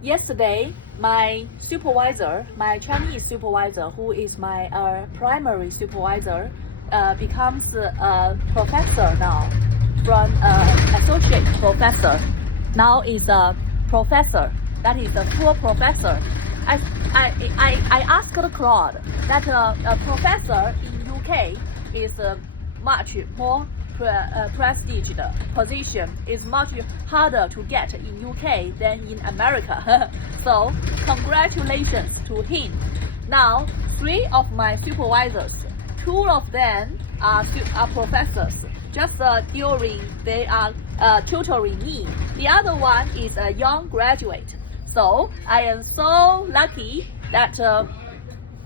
Yesterday, my supervisor, my Chinese supervisor, who is my primary supervisor, becomes a professor now, from associate professor. Now is a professor. That is a full professor. I asked Claude that a professor in UK is much more prestige position, is much harder to get in UK than in America. So congratulations to him. Now 3 of my supervisors, 2 of them are professors. Just during they are tutoring me. The other one is a young graduate. So I am so lucky that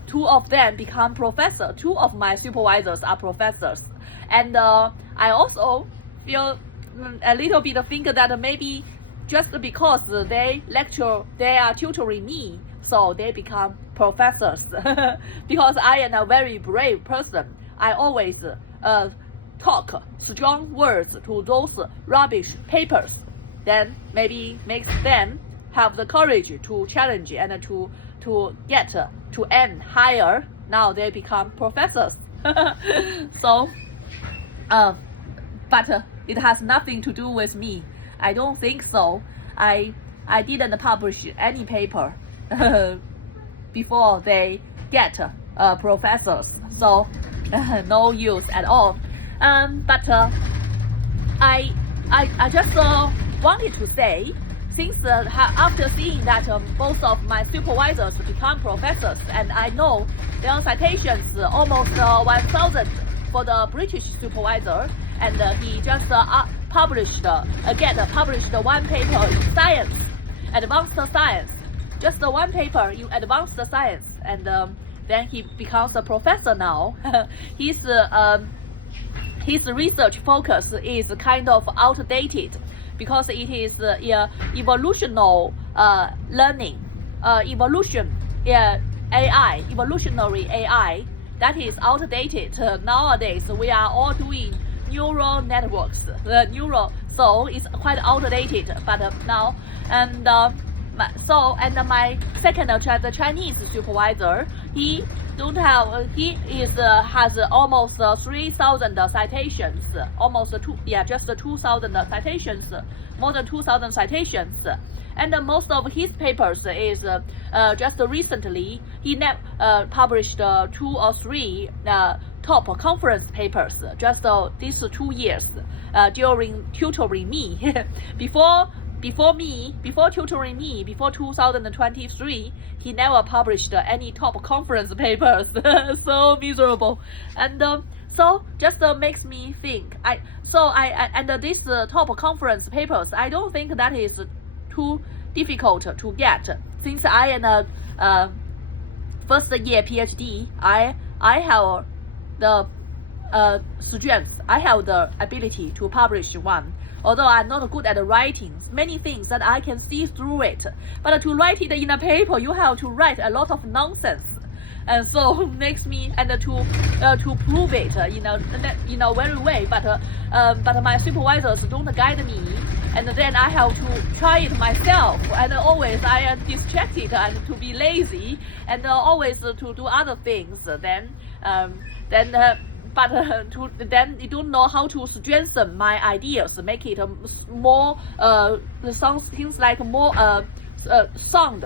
2 of them become professors. 2 of my supervisors are professors. And I also feel a little bit think that maybe just because they are tutoring me, so they become professors. Because I am a very brave person. I always talk strong words to those rubbish papers. Then maybe makes them have the courage to challenge and to get to aim higher. Now they become professors. So but it has nothing to do with me. I don't think so. I didn't publish any paper before they get professors, so no use at all. But I just wanted to say, since after seeing that both of my supervisors become professors, and I know their citations almost 1,000 for the British supervisor, and he just published one paper in science, advanced science, just one paper in advanced science, and then he becomes a professor now. His research focus is kind of outdated because it is evolutionary learning, evolutionary AI. That is outdated. Nowadays, we are all doing neural networks, so it's quite outdated. But now, and my second, the Chinese supervisor, he has almost 3,000 citations, just 2,000 citations, more than 2,000 citations. And most of his papers is just recently he published 2 or 3 top conference papers just these 2 years during tutoring me. Before tutoring me, before 2023, he never published any top conference papers. So miserable. And so just makes me think. And this top conference papers, I don't think that is too difficult to get. Since I am a first year PhD, I have the strength, I have the ability to publish one. Although I'm not good at writing, many things that I can see through it. But to write it in a paper, you have to write a lot of nonsense. And so makes me, and to prove it in a very way. But my supervisors don't guide me, and then I have to try it myself. And always I am distracted and to be lazy, and always to do other things. Then you don't know how to strengthen my ideas, make it more things like more sound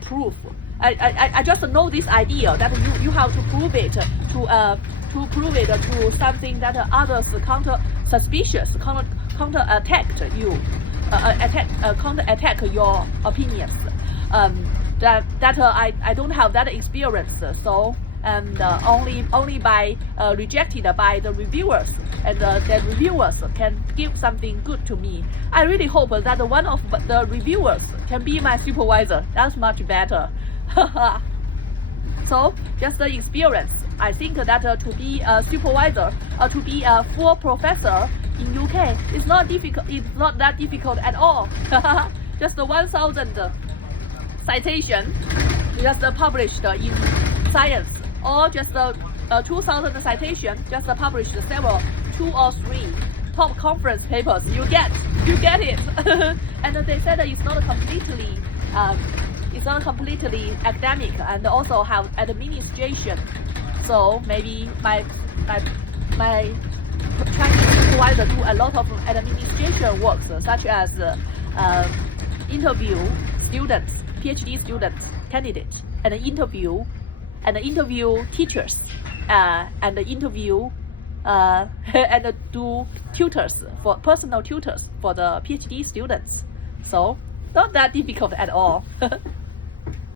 proof. I just know this idea that you have to prove it to something that others counter attack you, counter attack your opinions. I don't have that experience. So. And only by rejected by the reviewers, and the reviewers can give something good to me. I really hope that one of the reviewers can be my supervisor. That's much better. So just the experience. I think that to be a supervisor or to be a full professor in UK is not difficult. It's not that difficult at all. Just 1,000 citation, just published in Science. Or just 2,000 citations, just published several 2 or 3 top conference papers. You get it. And they said it's not completely it's not completely academic and also have administration. So maybe my Chinese supervisor do a lot of administration works, such as interview students, PhD students, candidates, and interview teachers, and interview and do tutors for personal tutors for the PhD students. So not that difficult at all.